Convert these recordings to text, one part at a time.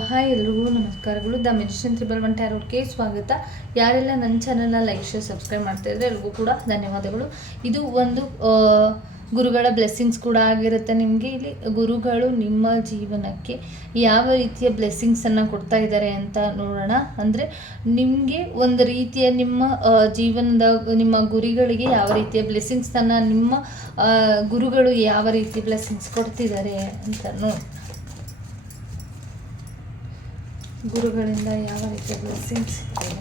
Hi ಎಲ್ರಿಗೂ ನಮಸ್ಕಾರಗಳು. The magician 111 ಟ್ಯಾರೋಟ್ಗೆ ಸ್ವಾಗತ. ಯಾರೆಲ್ಲ ನನ್ನ ಚಾನಲ್ನ ಲೈಕ್ ಶೇರ್ ಸಬ್ಸ್ಕ್ರೈಬ್ ಮಾಡ್ತಾ ಇದ್ರೆ ಎಲ್ರಿಗೂ ಕೂಡ ಧನ್ಯವಾದಗಳು. ಇದು ಒಂದು ಗುರುಗಳ ಬ್ಲೆಸ್ಸಿಂಗ್ಸ್ ಕೂಡ ಆಗಿರುತ್ತೆ. ನಿಮಗೆ ಇಲ್ಲಿ ಗುರುಗಳು ನಿಮ್ಮ ಜೀವನಕ್ಕೆ ಯಾವ ರೀತಿಯ ಬ್ಲೆಸ್ಸಿಂಗ್ಸನ್ನು ಕೊಡ್ತಾ ಇದ್ದಾರೆ ಅಂತ ನೋಡೋಣ. ಅಂದರೆ ನಿಮಗೆ ಒಂದು ರೀತಿಯ ನಿಮ್ಮ ಜೀವನದ ನಿಮ್ಮ ಗುರಿಗಳಿಗೆ ಯಾವ ರೀತಿಯ ಬ್ಲೆಸ್ಸಿಂಗ್ಸನ್ನು ನಿಮ್ಮ ಗುರುಗಳು ಯಾವ ರೀತಿಯ ಬ್ಲೆಸ್ಸಿಂಗ್ಸ್ ಕೊಡ್ತಿದ್ದಾರೆ ಅಂತ ನೋಡಿ. ಗುರುಗಳಿಂದ ಯಾವ ರೀತಿಯ ಬ್ಲೆಸ್ಸಿಂಗ್ಸ್ ಇದೆ.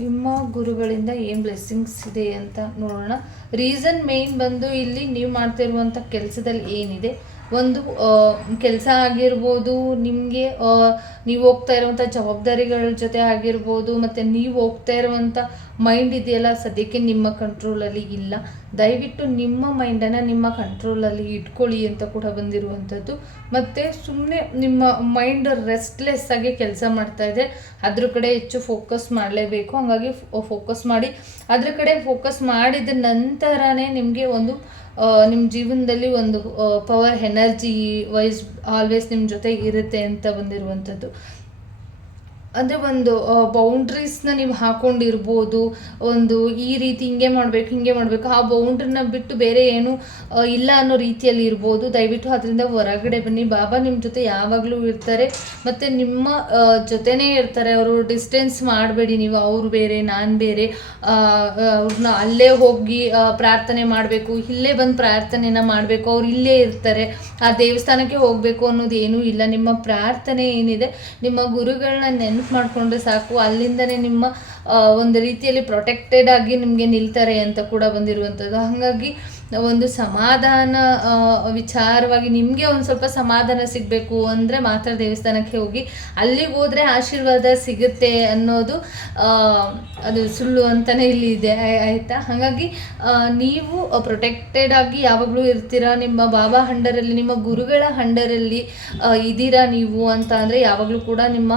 ನಿಮ್ಮ ಗುರುಗಳಿಂದ ಏನು ಬ್ಲೆಸ್ಸಿಂಗ್ಸ್ ಇದೆ ಅಂತ ನೋಡೋಣ. ರೀಸನ್ ಮೇನ್ ಬಂದು ಇಲ್ಲಿ ನೀವು ಮಾಡ್ತಿರುವಂಥ ಕೆಲಸದಲ್ಲಿ ಏನಿದೆ, ಒಂದು ಕೆಲಸ ಆಗಿರ್ಬೋದು, ನಿಮಗೆ ನೀವು ಹೋಗ್ತಾ ಇರುವಂಥ ಜವಾಬ್ದಾರಿಗಳ ಜೊತೆ ಆಗಿರ್ಬೋದು, ಮತ್ತು ನೀವು ಹೋಗ್ತಾ ಇರುವಂಥ ಮೈಂಡ್ ಇದೆಯಲ್ಲ ಸದ್ಯಕ್ಕೆ ನಿಮ್ಮ ಕಂಟ್ರೋಲಲ್ಲಿ ಇಲ್ಲ. ದಯವಿಟ್ಟು ನಿಮ್ಮ ಮೈಂಡನ್ನು ನಿಮ್ಮ ಕಂಟ್ರೋಲಲ್ಲಿ ಇಟ್ಕೊಳ್ಳಿ ಅಂತ ಕೂಡ ಬಂದಿರುವಂಥದ್ದು. ಮತ್ತು ಸುಮ್ಮನೆ ನಿಮ್ಮ ಮೈಂಡ್ ರೆಸ್ಟ್ಲೆಸ್ ಆಗಿ ಕೆಲಸ ಮಾಡ್ತಾ ಇದೆ, ಅದ್ರ ಕಡೆ ಹೆಚ್ಚು ಫೋಕಸ್ ಮಾಡಲೇಬೇಕು. ಹಾಗಾಗಿ ಫೋಕಸ್ ಮಾಡಿ, ಅದ್ರ ಕಡೆ ಫೋಕಸ್ ಮಾಡಿದ ನಂತರನೇ ನಿಮಗೆ ಒಂದು ನಿಮ್ಮ ಜೀವನದಲ್ಲಿ ಒಂದು ಪವರ್ ಎನರ್ಜಿ ವೈಸ್ ಆಲ್ವೇಸ್ ನಿಮ್ಮ ಜೊತೆ ಇರುತ್ತೆ ಅಂತ ಬಂದಿರುವಂಥದ್ದು. ಅಂದರೆ ಒಂದು ಬೌಂಡ್ರೀಸ್ನ ನೀವು ಹಾಕ್ಕೊಂಡಿರ್ಬೋದು, ಒಂದು ಈ ರೀತಿ ಹಿಂಗೆ ಮಾಡಬೇಕು, ಆ ಬೌಂಡ್ರಿನ ಬಿಟ್ಟು ಬೇರೆ ಏನು ಇಲ್ಲ ಅನ್ನೋ ರೀತಿಯಲ್ಲಿ ಇರ್ಬೋದು. ದಯವಿಟ್ಟು ಅದರಿಂದ ಹೊರಗಡೆ ಬನ್ನಿ. ಬಾಬಾ ನಿಮ್ಮ ಜೊತೆ ಯಾವಾಗಲೂ ಇರ್ತಾರೆ ಮತ್ತು ನಿಮ್ಮ ಜೊತೆನೇ ಇರ್ತಾರೆ. ಅವರು ಡಿಸ್ಟೆನ್ಸ್ ಮಾಡಬೇಡಿ. ನೀವು ಅವ್ರು ಬೇರೆ ನಾನು ಬೇರೆ, ಅವ್ರನ್ನ ಅಲ್ಲೇ ಹೋಗಿ ಪ್ರಾರ್ಥನೆ ಮಾಡಬೇಕು, ಇಲ್ಲೇ ಬಂದು ಪ್ರಾರ್ಥನೆನ ಮಾಡಬೇಕು, ಅವ್ರು ಇಲ್ಲೇ ಇರ್ತಾರೆ, ಆ ದೇವಸ್ಥಾನಕ್ಕೆ ಹೋಗಬೇಕು ಅನ್ನೋದು ಏನೂ ಇಲ್ಲ. ನಿಮ್ಮ ಪ್ರಾರ್ಥನೆ ಏನಿದೆ, ನಿಮ್ಮ ಗುರುಗಳನ್ನ ನೆನಪು ಮಾಡಿಕೊಂಡ್ರೆ ಸಾಕು, ಅಲ್ಲಿಂದನೇ ನಿಮ್ಮ ಒಂದು ರೀತಿಯಲ್ಲಿ ಪ್ರೊಟೆಕ್ಟೆಡ್ ಆಗಿ ನಿಮಗೆ ನಿಲ್ತಾರೆ ಅಂತ ಕೂಡ ಬಂದಿರುವಂಥದ್ದು. ಹಾಗಾಗಿ ಒಂದು ಸಮಾಧಾನ ವಿಚಾರವಾಗಿ ನಿಮಗೆ ಒಂದು ಸ್ವಲ್ಪ ಸಮಾಧಾನ ಸಿಗಬೇಕು ಅಂದರೆ ಮಾತ್ರ ದೇವಸ್ಥಾನಕ್ಕೆ ಹೋಗಿ. ಅಲ್ಲಿಗೆ ಹೋದರೆ ಆಶೀರ್ವಾದ ಸಿಗುತ್ತೆ ಅನ್ನೋದು ಅದು ಸುಳ್ಳು ಅಂತಲೇ ಇಲ್ಲಿ ಇದೆ, ಆಯಿತಾ? ಹಾಗಾಗಿ ನೀವು ಪ್ರೊಟೆಕ್ಟೆಡ್ ಆಗಿ ಯಾವಾಗಲೂ ಇರ್ತೀರಾ. ನಿಮ್ಮ ಬಾಬಾ ಅಂಡರಲ್ಲಿ, ನಿಮ್ಮ ಗುರುಗಳ ಅಂಡರಲ್ಲಿ ಇದ್ದೀರಾ ನೀವು ಅಂತ ಅಂದರೆ ಯಾವಾಗಲೂ ಕೂಡ ನಿಮ್ಮ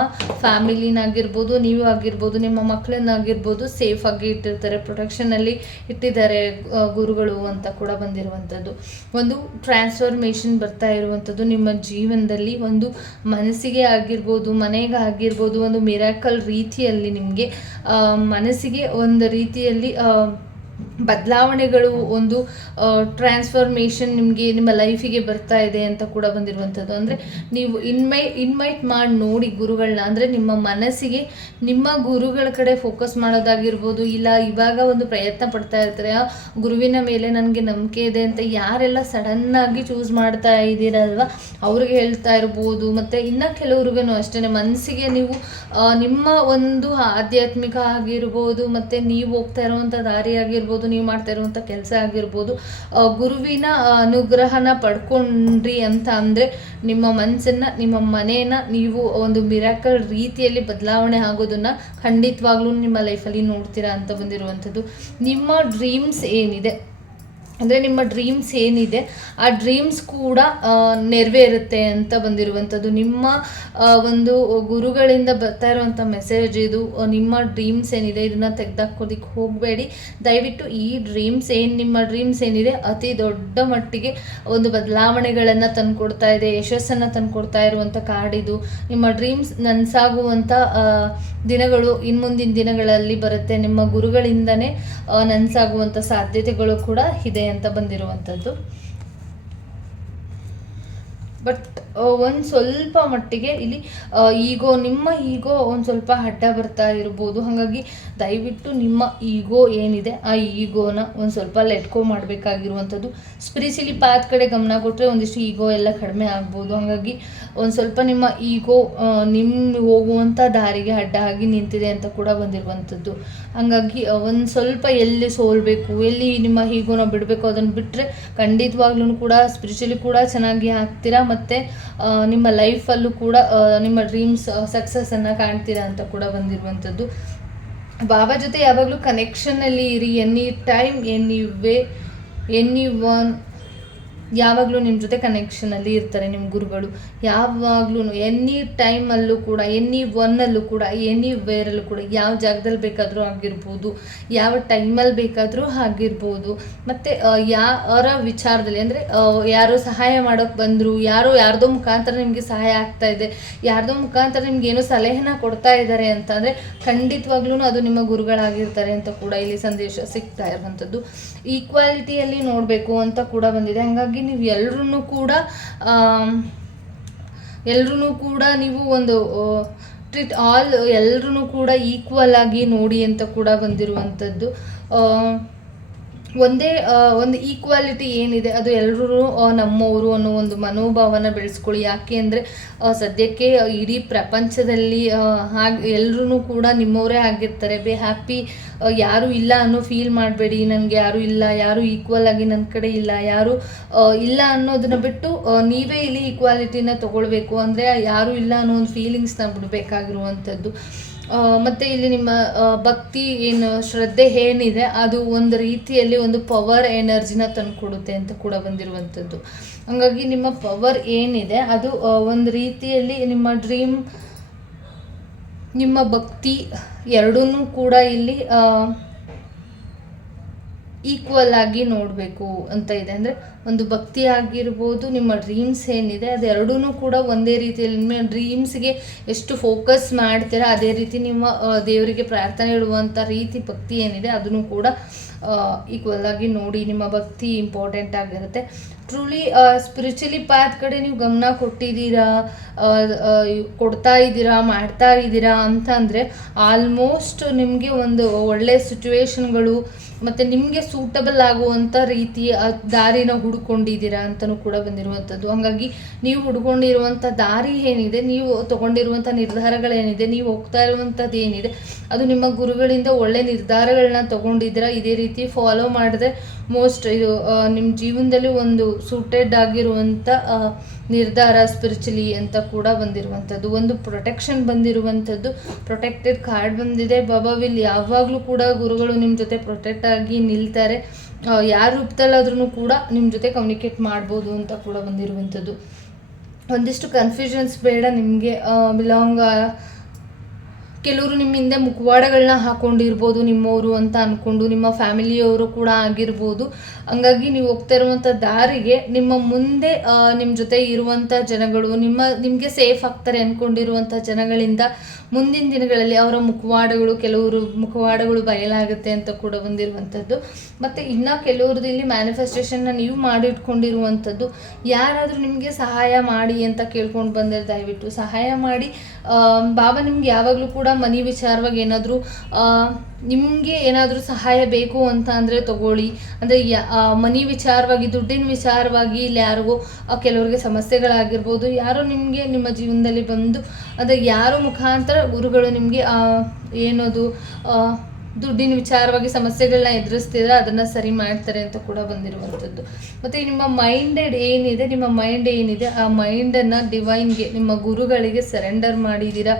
ಫ್ಯಾಮಿಲಿನಾಗಿರ್ಬೋದು, ನೀವು ಆಗಿರ್ಬೋದು, ನಿಮ್ಮ ಮಕ್ಕಳನ್ನಾಗಿರ್ಬೋದು ಸೇಫಾಗಿ ಇಟ್ಟಿರ್ತಾರೆ, ಪ್ರೊಟೆಕ್ಷನಲ್ಲಿ ಇಟ್ಟಿದ್ದಾರೆ ಗುರುಗಳು ಅಂತ ಕೂಡ ಬಂದಿರುವಂಥದ್ದು. ಒಂದು ಟ್ರಾನ್ಸ್ಫಾರ್ಮೇಷನ್ ಬರ್ತಾ ಇರುವಂಥದ್ದು ನಿಮ್ಮ ಜೀವನದಲ್ಲಿ. ಒಂದು ಮನಸ್ಸಿಗೆ ಆಗಿರ್ಬೋದು, ಮನೆಗೆ ಆಗಿರ್ಬೋದು, ಒಂದು ಮಿರಾಕಲ್ ರೀತಿಯಲ್ಲಿ ನಿಮಗೆ ಮನಸ್ಸಿಗೆ ಒಂದು ರೀತಿಯಲ್ಲಿ ಬದಲಾವಣೆಗಳು, ಒಂದು ಟ್ರಾನ್ಸ್ಫಾರ್ಮೇಷನ್ ನಿಮಗೆ ನಿಮ್ಮ ಲೈಫಿಗೆ ಬರ್ತಾ ಇದೆ ಅಂತ ಕೂಡ ಬಂದಿರುವಂಥದ್ದು. ಅಂದರೆ ನೀವು ಇನ್ವೈಟ್ ಮಾಡಿ ನೋಡಿ ಗುರುಗಳನ್ನ. ಅಂದರೆ ನಿಮ್ಮ ಮನಸ್ಸಿಗೆ ನಿಮ್ಮ ಗುರುಗಳ ಕಡೆ ಫೋಕಸ್ ಮಾಡೋದಾಗಿರ್ಬೋದು, ಇಲ್ಲ ಇವಾಗ ಒಂದು ಪ್ರಯತ್ನ ಪಡ್ತಾ ಇರ್ತಾರೆ, ಗುರುವಿನ ಮೇಲೆ ನನಗೆ ನಂಬಿಕೆ ಇದೆ ಅಂತ ಯಾರೆಲ್ಲ ಸಡನ್ನಾಗಿ ಚೂಸ್ ಮಾಡ್ತಾ ಇದ್ದೀರಲ್ವ ಅವ್ರಿಗೆ ಹೇಳ್ತಾ ಇರ್ಬೋದು. ಮತ್ತು ಇನ್ನು ಕೆಲವ್ರಿಗೂ ಅಷ್ಟೇ, ಮನಸ್ಸಿಗೆ ನೀವು ನಿಮ್ಮ ಒಂದು ಆಧ್ಯಾತ್ಮಿಕ ಆಗಿರ್ಬೋದು, ಮತ್ತು ನೀವು ಹೋಗ್ತಾ ಇರುವಂಥ ದಾರಿ ಆಗಿರ್ಬೋದು, ನೀವು ಮಾಡ್ತಾ ಇರುವಂಥ ಕೆಲಸ ಆಗಿರ್ಬೋದು, ಗುರುವಿನ ಅನುಗ್ರಹನ ಪಡ್ಕೊಂಡ್ರಿ ಅಂತ ಅಂದರೆ ನಿಮ್ಮ ಮನಸ್ಸನ್ನು, ನಿಮ್ಮ ಮನೇನ ನೀವು ಒಂದು ಮಿರಾಕಲ್ ರೀತಿಯಲ್ಲಿ ಬದಲಾವಣೆ ಆಗೋದನ್ನು ಖಂಡಿತವಾಗ್ಲೂ ನಿಮ್ಮ ಲೈಫಲ್ಲಿ ನೋಡ್ತೀರಾ ಅಂತ ಬಂದಿರುವಂಥದ್ದು. ನಿಮ್ಮ ಡ್ರೀಮ್ಸ್ ಏನಿದೆ, ಅಂದರೆ ನಿಮ್ಮ ಡ್ರೀಮ್ಸ್ ಏನಿದೆ ಆ ಡ್ರೀಮ್ಸ್ ಕೂಡ ನೆರವೇರುತ್ತೆ ಅಂತ ಬಂದಿರುವಂಥದ್ದು. ನಿಮ್ಮ ಒಂದು ಗುರುಗಳಿಂದ ಬರ್ತಾ ಇರುವಂಥ ಮೆಸೇಜ್ ಇದು. ನಿಮ್ಮ ಡ್ರೀಮ್ಸ್ ಏನಿದೆ ಇದನ್ನು ತೆಗೆದಾಕೋದಕ್ಕೆ ಹೋಗಬೇಡಿ. ದಯವಿಟ್ಟು ಈ ಡ್ರೀಮ್ಸ್ ನಿಮ್ಮ ಡ್ರೀಮ್ಸ್ ಏನಿದೆ ಅತಿ ದೊಡ್ಡ ಮಟ್ಟಿಗೆ ಒಂದು ಬದಲಾವಣೆಗಳನ್ನು ತಂದುಕೊಡ್ತಾ ಇದೆ, ಯಶಸ್ಸನ್ನು ತಂದುಕೊಡ್ತಾ ಇರುವಂಥ ಕಾರ್ಡಿದು. ನಿಮ್ಮ ಡ್ರೀಮ್ಸ್ ನನಸಾಗುವಂಥ ದಿನಗಳು ಇನ್ಮುಂದಿನ ದಿನಗಳಲ್ಲಿ ಬರುತ್ತೆ. ನಿಮ್ಮ ಗುರುಗಳಿಂದನೇ ನನಸಾಗುವಂಥ ಸಾಧ್ಯತೆಗಳು ಕೂಡ ಇದೆ ಅಂತ ಬಂದಿರುವಂಥದ್ದು. ಬಟ್ ಒಂದು ಸ್ವಲ್ಪ ಮಟ್ಟಿಗೆ ಇಲ್ಲಿ ನಿಮ್ಮ ಈಗೋ ಒಂದು ಸ್ವಲ್ಪ ಅಡ್ಡ ಬರ್ತಾ ಇರ್ಬೋದು. ಹಾಗಾಗಿ ದಯವಿಟ್ಟು ನಿಮ್ಮ ಈಗೋ ಏನಿದೆ ಆ ಈಗೋನ ಒಂದು ಸ್ವಲ್ಪ ಲೆಟ್ಕೋ ಮಾಡಬೇಕಾಗಿರುವಂಥದ್ದು. ಸ್ಪಿರಿಚುಲಿ ಪಾತ್ ಕಡೆ ಗಮನ ಕೊಟ್ಟರೆ ಒಂದಿಷ್ಟು ಈಗೋ ಎಲ್ಲ ಕಡಿಮೆ ಆಗ್ಬೋದು. ಹಾಗಾಗಿ ಒಂದು ಸ್ವಲ್ಪ ನಿಮ್ಮ ಈಗೋ ನಿಮ್ಮ ಹೋಗುವಂಥ ದಾರಿಗೆ ಅಡ್ಡ ಆಗಿ ನಿಂತಿದೆ ಅಂತ ಕೂಡ ಬಂದಿರುವಂಥದ್ದು. ಹಾಗಾಗಿ ಒಂದು ಸ್ವಲ್ಪ ಎಲ್ಲಿ ಸೋಲ್ಬೇಕು, ಎಲ್ಲಿ ನಿಮ್ಮ ಈಗೋನ ಬಿಡಬೇಕು ಅದನ್ನು ಬಿಟ್ಟರೆ ಖಂಡಿತವಾಗ್ಲೂ ಕೂಡ ಸ್ಪಿರಿಚುಲಿ ಕೂಡ ಚೆನ್ನಾಗಿ ಆಗ್ತೀರಾ. ಮತ್ತು ನಿಮ್ಮ ಲೈಫಲ್ಲೂ ಕೂಡ ನಿಮ್ಮ ಡ್ರೀಮ್ಸ್ ಸಕ್ಸಸ್ಸನ್ನು ಕಾಣ್ತೀರಾ ಅಂತ ಕೂಡ ಬಂದಿರುವಂಥದ್ದು. ಬಾಬಾ ಜೊತೆ ಯಾವಾಗಲೂ ಕನೆಕ್ಷನ್ನಲ್ಲಿ ಇರಿ. Any time any way any one ಯಾವಾಗಲೂ ನಿಮ್ಮ ಜೊತೆ ಕನೆಕ್ಷನಲ್ಲಿ ಇರ್ತಾರೆ ನಿಮ್ಮ ಗುರುಗಳು. ಯಾವಾಗಲೂ ಎನಿ ಟೈಮಲ್ಲೂ ಕೂಡ, ಎನಿ ಒನ್ನಲ್ಲೂ ಕೂಡ, ಎನಿ ವೇರಲ್ಲೂ ಕೂಡ, ಯಾವ ಜಾಗದಲ್ಲಿ ಬೇಕಾದರೂ ಆಗಿರ್ಬೋದು, ಯಾವ ಟೈಮಲ್ಲಿ ಬೇಕಾದರೂ ಆಗಿರ್ಬೋದು. ಮತ್ತು ಯಾರ ವಿಚಾರದಲ್ಲಿ ಅಂದರೆ ಯಾರೋ ಸಹಾಯ ಮಾಡೋಕ್ಕೆ ಬಂದರು, ಯಾರ್ದೋ ಮುಖಾಂತರ ನಿಮಗೆ ಸಹಾಯ ಆಗ್ತಾ ಇದೆ, ಯಾರ್ದೋ ಮುಖಾಂತರ ನಿಮ್ಗೆ ಏನೋ ಸಲಹೆನ ಕೊಡ್ತಾ ಇದ್ದಾರೆ ಅಂತಂದರೆ ಖಂಡಿತವಾಗ್ಲೂ ಅದು ನಿಮ್ಮ ಗುರುಗಳಾಗಿರ್ತಾರೆ ಅಂತ ಕೂಡ ಇಲ್ಲಿ ಸಂದೇಶ ಸಿಗ್ತಾ ಇರುವಂಥದ್ದು. ಈಕ್ವಾಲಿಟಿಯಲ್ಲಿ ನೋಡಬೇಕು ಅಂತ ಕೂಡ ಬಂದಿದೆ. ಹಾಗಾಗಿ ನೀವು ಎಲ್ಲರೂ ಕೂಡ ನೀವು ಒಂದು ಟ್ರೀಟ್ ಆಲ್ ಎಲ್ಲರೂ ಕೂಡ ಈಕ್ವಲ್ ಆಗಿ ನೋಡಿ ಅಂತ ಕೂಡ ಬಂದಿರುವಂಥದ್ದು. ಒಂದು ಈಕ್ವಾಲಿಟಿ ಏನಿದೆ ಅದು ಎಲ್ಲರೂ ನಮ್ಮವರು ಅನ್ನೋ ಒಂದು ಮನೋಭಾವನ ಬೆಳೆಸ್ಕೊಳ್ಳಿ. ಯಾಕೆ ಅಂದರೆ ಸದ್ಯಕ್ಕೆ ಇಡೀ ಪ್ರಪಂಚದಲ್ಲಿ ಎಲ್ಲರೂ ಕೂಡ ನಿಮ್ಮವರೇ ಆಗಿರ್ತಾರೆ. Be happy. ಯಾರೂ ಇಲ್ಲ ಅನ್ನೋ ಫೀಲ್ ಮಾಡಬೇಡಿ. ನನಗೆ ಯಾರೂ ಇಲ್ಲ, ಯಾರೂ ಈಕ್ವಲ್ ಆಗಿ ನನ್ನ ಕಡೆ ಇಲ್ಲ, ಯಾರೂ ಇಲ್ಲ ಅನ್ನೋದನ್ನ ಬಿಟ್ಟು ನೀವೇ ಇಲ್ಲಿ ಈಕ್ವಾಲಿಟಿನ ತೊಗೊಳ್ಬೇಕು. ಅಂದರೆ ಯಾರೂ ಇಲ್ಲ ಅನ್ನೋ ಒಂದು ಫೀಲಿಂಗ್ಸ್ನ ಬಿಡಬೇಕಾಗಿರುವಂಥದ್ದು. ಮತ್ತು ಇಲ್ಲಿ ನಿಮ್ಮ ಭಕ್ತಿ ಶ್ರದ್ಧೆ ಏನಿದೆ ಅದು ಒಂದು ರೀತಿಯಲ್ಲಿ ಒಂದು ಪವರ್ ಎನರ್ಜಿನ ತಂದುಕೊಡುತ್ತೆ ಅಂತ ಕೂಡ ಬಂದಿರುವಂಥದ್ದು. ಹಾಗಾಗಿ ನಿಮ್ಮ ಪವರ್ ಏನಿದೆ ಅದು ಒಂದು ರೀತಿಯಲ್ಲಿ ನಿಮ್ಮ ಡ್ರೀಮ್, ನಿಮ್ಮ ಭಕ್ತಿ ಎರಡೂ ಕೂಡ ಇಲ್ಲಿ ಈಕ್ವಲ್ ಆಗಿ ನೋಡಬೇಕು ಅಂತ ಇದೆ. ಅಂದರೆ ಒಂದು ಭಕ್ತಿ ಆಗಿರ್ಬೋದು, ನಿಮ್ಮ ಡ್ರೀಮ್ಸ್ ಏನಿದೆ ಅದೆರಡೂ ಕೂಡ ಒಂದೇ ರೀತಿಯಲ್ಲಿ, ನಿಮ್ಮ ಡ್ರೀಮ್ಸ್ಗೆ ಎಷ್ಟು ಫೋಕಸ್ ಮಾಡ್ತೀರಾ ಅದೇ ರೀತಿ ನಿಮ್ಮ ದೇವರಿಗೆ ಪ್ರಾರ್ಥನೆ ಇಡುವಂಥ ರೀತಿ ಭಕ್ತಿ ಏನಿದೆ ಅದನ್ನು ಕೂಡ ಈಕ್ವಲ್ ಆಗಿ ನೋಡಿ. ನಿಮ್ಮ ಭಕ್ತಿ ಇಂಪಾರ್ಟೆಂಟ್ ಆಗಿರುತ್ತೆ. ಟ್ರೂಲಿ ಸ್ಪಿರಿಚುಲಿ ಪಾತ್ ಕಡೆ ನೀವು ಗಮನ ಕೊಡ್ತಾ ಇದ್ದೀರಾ, ಮಾಡ್ತಾ ಇದ್ದೀರಾ ಅಂತಂದರೆ ಆಲ್ಮೋಸ್ಟ್ ನಿಮಗೆ ಒಂದು ಒಳ್ಳೆಯ ಸಿಚುವೇಶನ್ಗಳು ಮತ್ತು ನಿಮಗೆ ಸೂಟಬಲ್ ಆಗುವಂಥ ರೀತಿಯ ದಾರಿನ ಹುಡ್ಕೊಂಡಿದ್ದೀರಾ ಅಂತಲೂ ಕೂಡ ಬಂದಿರುವಂಥದ್ದು. ಹಾಗಾಗಿ ನೀವು ಹುಡ್ಕೊಂಡಿರುವಂಥ ದಾರಿ ಏನಿದೆ, ನೀವು ತೊಗೊಂಡಿರುವಂಥ ನಿರ್ಧಾರಗಳೇನಿದೆ, ನೀವು ಹೋಗ್ತಾ ಇರುವಂಥದ್ದು ಏನಿದೆ ಅದು ನಿಮ್ಮ ಗುರುಗಳಿಂದ ಒಳ್ಳೆ ನಿರ್ಧಾರಗಳನ್ನ ತೊಗೊಂಡಿದ್ದೀರಾ. ಇದೇ ರೀತಿ ಫಾಲೋ ಮಾಡಿದ್ರೆ ಇದು ನಿಮ್ಮ ಜೀವನದಲ್ಲಿ ಒಂದು ಸೂಟೆಡ್ ಆಗಿರುವಂಥ ನಿರ್ಧಾರ ಸ್ಪಿರಿಚುಲಿ ಅಂತ ಕೂಡ ಬಂದಿರುವಂಥದ್ದು. ಒಂದು ಪ್ರೊಟೆಕ್ಷನ್ ಬಂದಿರುವಂಥದ್ದು, ಪ್ರೊಟೆಕ್ಟೆಡ್ ಕಾರ್ಡ್ ಬಂದಿದೆ. ಬಾಬಾ ವಿಲ್ ಯಾವಾಗಲೂ ಕೂಡ ಗುರುಗಳು ನಿಮ್ಮ ಜೊತೆ ಪ್ರೊಟೆಕ್ಟ್ ಆಗಿ ನಿಲ್ತಾರೆ. ಯಾರ ರೂಪದಲ್ಲಾದ್ರೂ ಕೂಡ ನಿಮ್ಮ ಜೊತೆ ಕಮ್ಯುನಿಕೇಟ್ ಮಾಡ್ಬೋದು ಅಂತ ಕೂಡ ಬಂದಿರುವಂಥದ್ದು. ಒಂದಿಷ್ಟು ಕನ್ಫ್ಯೂಷನ್ಸ್ ಬೇಡ ನಿಮಗೆ. ಕೆಲವರು ನಿಮ್ಮ ಹಿಂದೆ ಮುಖವಾಡಗಳನ್ನ ಹಾಕ್ಕೊಂಡಿರ್ಬೋದು ನಿಮ್ಮವರು ಅಂತ ಅಂದ್ಕೊಂಡು, ನಿಮ್ಮ ಫ್ಯಾಮಿಲಿಯವರು ಕೂಡ ಆಗಿರ್ಬೋದು. ಹಂಗಾಗಿ ನೀವು ಹೋಗ್ತಾ ಇರುವಂಥ ದಾರಿಗೆ ನಿಮ್ಮ ಮುಂದೆ ನಿಮ್ಮ ಜೊತೆ ಇರುವಂಥ ಜನಗಳು ನಿಮಗೆ ಸೇಫ್ ಆಗ್ತಾರೆ ಅಂದ್ಕೊಂಡಿರುವಂಥ ಜನಗಳಿಂದ ಮುಂದಿನ ದಿನಗಳಲ್ಲಿ ಅವರ ಕೆಲವರು ಮುಖವಾಡಗಳು ಬಯಲಾಗುತ್ತೆ ಅಂತ ಕೂಡ ಬಂದಿರುವಂಥದ್ದು. ಮತ್ತು ಇನ್ನು ಕೆಲವ್ರದ್ದು ಇಲ್ಲಿ ಮ್ಯಾನಿಫೆಸ್ಟೇಷನ್ನ ನೀವು ಮಾಡಿಟ್ಕೊಂಡಿರುವಂಥದ್ದು. ಯಾರಾದರೂ ನಿಮಗೆ ಸಹಾಯ ಮಾಡಿ ಅಂತ ಕೇಳ್ಕೊಂಡು ಬಂದರೆ ದಯವಿಟ್ಟು ಸಹಾಯ ಮಾಡಿ. ಬಾಬಾ ನಿಮ್ಗೆ ಯಾವಾಗಲೂ ಕೂಡ ಮನಿ ವಿಚಾರವಾಗಿ ನಿಮಗೆ ಏನಾದರೂ ಸಹಾಯ ಬೇಕು ಅಂತ ಅಂದರೆ ತಗೊಳ್ಳಿ. ಅಂದರೆ ಮನಿ ವಿಚಾರವಾಗಿ, ದುಡ್ಡಿನ ವಿಚಾರವಾಗಿ ಇಲ್ಲಿ ಯಾರಿಗೋ ಕೆಲವರಿಗೆ ಸಮಸ್ಯೆಗಳಾಗಿರ್ಬೋದು, ಯಾರೋ ನಿಮಗೆ ನಿಮ್ಮ ಜೀವನದಲ್ಲಿ ಬಂದು ಅಂದರೆ ಯಾರೋ ಮುಖಾಂತರ ಗುರುಗಳು ನಿಮಗೆ ದುಡ್ಡಿನ ವಿಚಾರವಾಗಿ ಸಮಸ್ಯೆಗಳನ್ನ ಎದುರಿಸ್ತಿದ್ರೆ ಅದನ್ನು ಸರಿ ಮಾಡ್ತಾರೆ ಅಂತ ಕೂಡ ಬಂದಿರುವಂಥದ್ದು. ಮತ್ತು ನಿಮ್ಮ ಮೈಂಡ್ ಏನಿದೆ ಆ ಮೈಂಡನ್ನು ಡಿವೈನ್ಗೆ, ನಿಮ್ಮ ಗುರುಗಳಿಗೆ ಸರೆಂಡರ್ ಮಾಡಿದ್ದೀರಾ.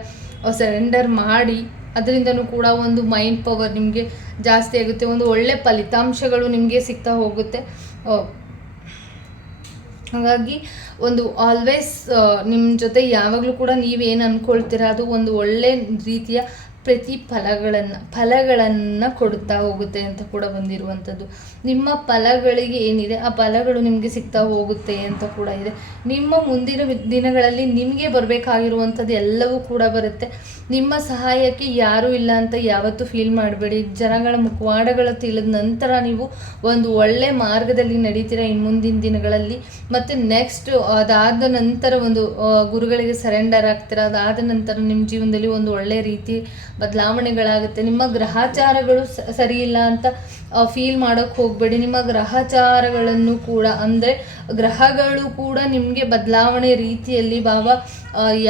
ಸರೆಂಡರ್ ಮಾಡಿ ಅದರಿಂದನೂ ಕೂಡ ಒಂದು ಮೈಂಡ್ ಪವರ್ ನಿಮಗೆ ಜಾಸ್ತಿ ಆಗುತ್ತೆ. ಒಂದು ಒಳ್ಳೆ ಫಲಿತಾಂಶಗಳು ನಿಮಗೆ ಸಿಗ್ತಾ ಹೋಗುತ್ತೆ. ಹಾಗಾಗಿ ಒಂದು ಆಲ್ವೇಸ್ ನಿಮ್ಮ ಜೊತೆ ಯಾವಾಗಲೂ ಕೂಡ ನೀವೇನು ಅಂದ್ಕೊಳ್ತೀರ ಅದು ಒಂದು ಒಳ್ಳೆ ರೀತಿಯ ಫಲಗಳನ್ನು ಕೊಡುತ್ತಾ ಹೋಗುತ್ತೆ ಅಂತ ಕೂಡ ಬಂದಿರುವಂಥದ್ದು. ನಿಮ್ಮ ಫಲಗಳಿಗೆ ಏನಿದೆ ಆ ಫಲಗಳು ನಿಮಗೆ ಸಿಗ್ತಾ ಹೋಗುತ್ತೆ ಅಂತ ಕೂಡ ಇದೆ. ನಿಮ್ಮ ಮುಂದಿನ ದಿನಗಳಲ್ಲಿ ನಿಮಗೆ ಬರಬೇಕಾಗಿರುವಂಥದ್ದು ಎಲ್ಲವೂ ಕೂಡ ಬರುತ್ತೆ. ನಿಮ್ಮ ಸಹಾಯಕ್ಕೆ ಯಾರೂ ಇಲ್ಲ ಅಂತ ಯಾವತ್ತೂ ಫೀಲ್ ಮಾಡಬೇಡಿ. ಜನಗಳ ಮುಖವಾಡಗಳು ತಿಳಿದ ನಂತರ ನೀವು ಒಂದು ಒಳ್ಳೆ ಮಾರ್ಗದಲ್ಲಿ ನಡೀತೀರ ಇನ್ನು ಮುಂದಿನ ದಿನಗಳಲ್ಲಿ. ಮತ್ತು ನೆಕ್ಸ್ಟ್ ಅದಾದ ನಂತರ ಒಂದು ಗುರುಗಳಿಗೆ ಸರೆಂಡರ್ ಆಗ್ತೀರ. ಅದಾದ ನಂತರ ನಿಮ್ಮ ಜೀವನದಲ್ಲಿ ಒಂದು ಒಳ್ಳೆ ರೀತಿ ಬದಲಾವಣೆಗಳಾಗುತ್ತೆ. ನಿಮ್ಮ ಗ್ರಹಚಾರಗಳು ಸರಿ ಇಲ್ಲ ಅಂತ ಫೀಲ್ ಮಾಡೋಕ್ಕೆ ಹೋಗಬೇಡಿ. ನಿಮ್ಮ ಗ್ರಹಚಾರಗಳನ್ನು ಕೂಡ ಅಂದರೆ ಗ್ರಹಗಳು ಕೂಡ ನಿಮಗೆ ಬದಲಾವಣೆ ರೀತಿಯಲ್ಲಿ ಬಾಬಾ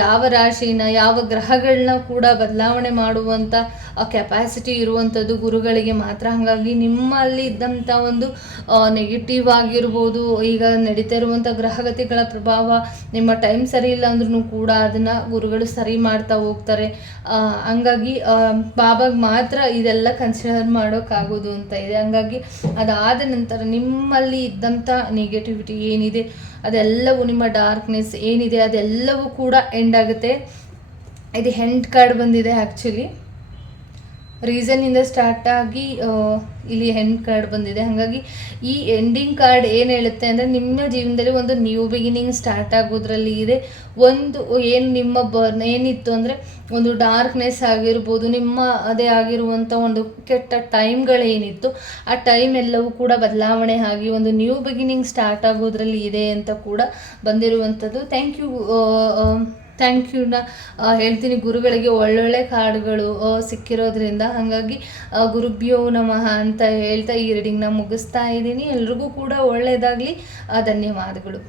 ಯಾವ ರಾಶಿನ ಯಾವ ಗ್ರಹಗಳನ್ನ ಕೂಡ ಬದಲಾವಣೆ ಮಾಡುವಂಥ ಕೆಪಾಸಿಟಿ ಇರುವಂಥದ್ದು ಗುರುಗಳಿಗೆ ಮಾತ್ರ. ಹಾಗಾಗಿ ನಿಮ್ಮಲ್ಲಿ ಇದ್ದಂಥ ಒಂದು ನೆಗೆಟಿವ್ ಆಗಿರ್ಬೋದು, ಈಗ ನಡೀತಾ ಇರುವಂಥ ಗ್ರಹಗತಿಗಳ ಪ್ರಭಾವ, ನಿಮ್ಮ ಟೈಮ್ ಸರಿ ಇಲ್ಲ ಅಂದ್ರೂ ಕೂಡ ಅದನ್ನು ಗುರುಗಳು ಸರಿ ಮಾಡ್ತಾ ಹೋಗ್ತಾರೆ. ಹಂಗಾಗಿ ಬಾಬಾಗೆ ಮಾತ್ರ ಇದೆಲ್ಲ ಕನ್ಸಿಡರ್ ಮಾಡೋಕ್ಕಾಗೋದು ಅಂತ ಇದೆ. ಇದೆ. ಹಂಗಾಗಿ ಅದಾದ ನಂತರ ನಿಮ್ಮಲ್ಲಿ ಇದ್ದಂಥ ನೆಗೆಟಿವಿಟಿ ಏನಿದೆ ಅದೆಲ್ಲವೂ, ನಿಮ್ಮ ಡಾರ್ಕ್ನೆಸ್ ಏನಿದೆ ಅದೆಲ್ಲವೂ ಕೂಡ ಎಂಡ್ ಆಗುತ್ತೆ. ಇದು ಹೆಂಡ್ ಕಾರ್ಡ್ ಬಂದಿದೆ. ಆ್ಯಕ್ಚುಲಿ ರೀಸನ್ನಿಂದ ಸ್ಟಾರ್ಟ್ ಆಗಿ ಇಲ್ಲಿ ಹೆಂಡ್ ಕಾರ್ಡ್ ಬಂದಿದೆ. ಹಾಗಾಗಿ ಈ ಎಂಡಿಂಗ್ ಕಾರ್ಡ್ ಏನು ಹೇಳುತ್ತೆ ಅಂದರೆ, ನಿಮ್ಮ ಜೀವನದಲ್ಲಿ ಒಂದು ನ್ಯೂ ಬಿಗಿನಿಂಗ್ ಸ್ಟಾರ್ಟ್ ಆಗೋದ್ರಲ್ಲಿ ಇದೆ. ಒಂದು ಏನು ನಿಮ್ಮ ಬರ್ನ್ ಏನಿತ್ತು ಅಂದರೆ ಒಂದು ಡಾರ್ಕ್ನೆಸ್ ಆಗಿರ್ಬೋದು, ನಿಮ್ಮ ಅದೇ ಆಗಿರುವಂಥ ಒಂದು ಕೆಟ್ಟ ಟೈಮ್ಗಳೇನಿತ್ತು ಆ ಟೈಮ್ ಎಲ್ಲವೂ ಕೂಡ ಬದಲಾವಣೆ ಆಗಿ ಒಂದು ನ್ಯೂ ಬಿಗಿನಿಂಗ್ ಸ್ಟಾರ್ಟ್ ಆಗೋದ್ರಲ್ಲಿ ಇದೆ ಅಂತ ಕೂಡ ಬಂದಿರುವಂಥದ್ದು. ಥ್ಯಾಂಕ್ ಯುನ ಹೇಳ್ತೀನಿ ಗುರುಗಳಿಗೆ. ಒಳ್ಳೊಳ್ಳೆ ಕಾರ್ಡ್ಗಳು ಸಿಕ್ಕಿರೋದ್ರಿಂದ, ಹಾಗಾಗಿ ಗುರುಭ್ಯೋ ನಮಃ ಅಂತ ಹೇಳ್ತಾ ಈ ರೀಡಿಂಗ್ನ ಮುಗಿಸ್ತಾ ಇದ್ದೀನಿ. ಎಲ್ರಿಗೂ ಕೂಡ ಒಳ್ಳೆಯದಾಗಲಿ. ಧನ್ಯವಾದಗಳು.